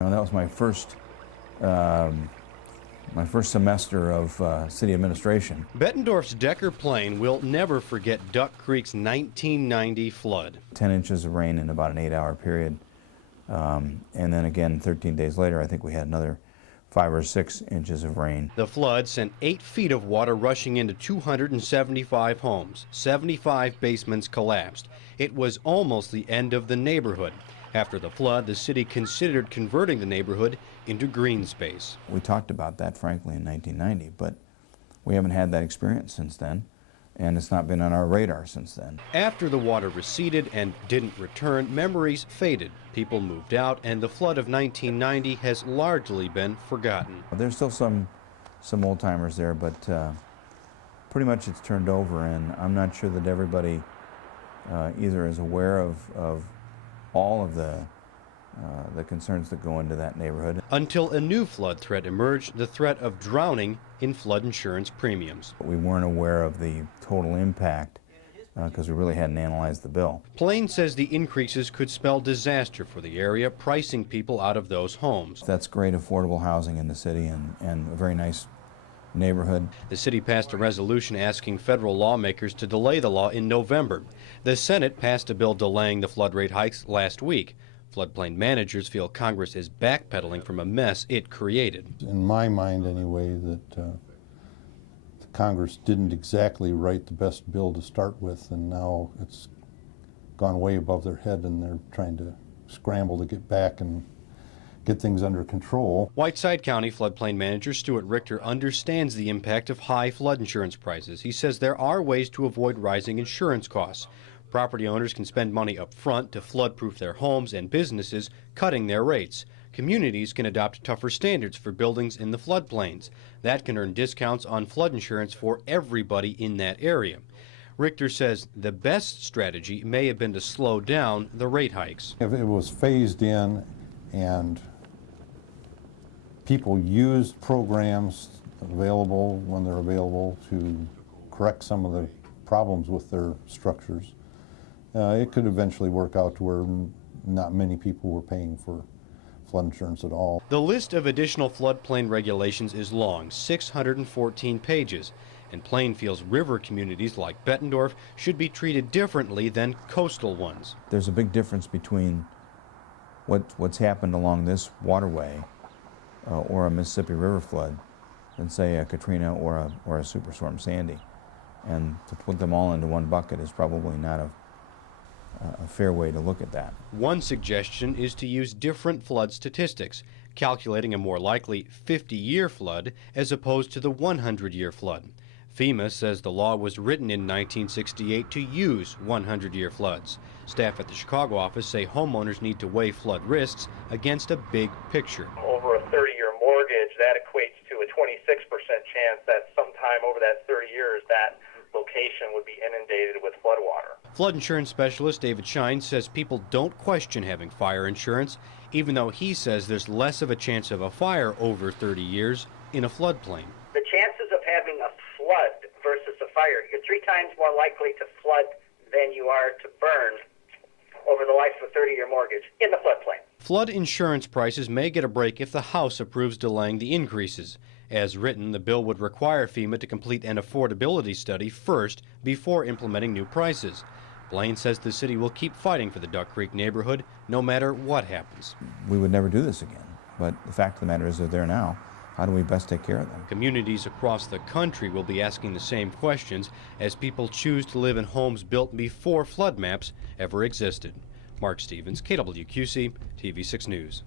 That was my first semester of city administration. Bettendorf's Decker Plain will never forget Duck Creek's 1990 flood. 10 inches of rain in about an 8-hour period. And then again, 13 days later, I think we had another 5 or 6 inches of rain. The flood sent 8 feet of water rushing into 275 homes. 75 basements collapsed. It was almost the end of the neighborhood. After the flood, the city considered converting the neighborhood into green space. We talked about that, frankly, in 1990, but we haven't had that experience since then, and it's not been on our radar since then. After the water receded and didn't return, memories faded. People moved out, and the flood of 1990 has largely been forgotten. There's still some old-timers there, but pretty much it's turned over, and I'm not sure that everybody either is aware of all of the concerns that go into that neighborhood. Until a new flood threat emerged, the threat of drowning in flood insurance premiums. We weren't aware of the total impact because we really hadn't analyzed the bill. Plain says the increases could spell disaster for the area, pricing people out of those homes. That's great affordable housing in the city and a very nice neighborhood. The city passed a resolution asking federal lawmakers to delay the law in November. The Senate passed a bill delaying the flood rate hikes last week. Floodplain managers feel Congress is backpedaling from a mess it created. In my mind, anyway, that Congress didn't exactly write the best bill to start with, and now it's gone way above their head and they're trying to scramble to get back and get things under control. Whiteside County floodplain manager Stuart Richter understands the impact of high flood insurance prices. He says there are ways to avoid rising insurance costs. Property owners can spend money up front to flood-proof their homes and businesses, cutting their rates. Communities can adopt tougher standards for buildings in the floodplains. That can earn discounts on flood insurance for everybody in that area. Richter says the best strategy may have been to slow down the rate hikes. If it was phased in and people used programs available when they're available to correct some of the problems with their structures, it could eventually work out to where not many people were paying for flood insurance at all. The list of additional floodplain regulations is long, 614 pages, and Plainfield's river communities like Bettendorf should be treated differently than coastal ones. There's a big difference between what's happened along this waterway or a Mississippi River flood than, say, a Katrina or a Superstorm Sandy. And to put them all into one bucket is probably not a fair way to look at that. One suggestion is to use different flood statistics, calculating a more likely 50-year flood as opposed to the 100-year flood. FEMA says the law was written in 1968 to use 100-year floods. Staff at the Chicago office say homeowners need to weigh flood risks against a big picture. Over a 30-year mortgage, that equates to a 26% chance that sometime over that 30 years that location would be inundated with floodwater. Flood insurance specialist David Shine says people don't question having fire insurance, even though he says there's less of a chance of a fire over 30 years in a floodplain. The chances of having a flood versus a fire, you're 3 times more likely to flood than you are to burn over the life of a 30-year mortgage in the floodplain. Flood insurance prices may get a break if the House approves delaying the increases. As written, the bill would require FEMA to complete an affordability study first before implementing new prices. Blaine says the city will keep fighting for the Duck Creek neighborhood no matter what happens. We would never do this again, but the fact of the matter is they're there now. How do we best take care of them? Communities across the country will be asking the same questions as people choose to live in homes built before flood maps ever existed. Mark Stevens, KWQC, TV6 News.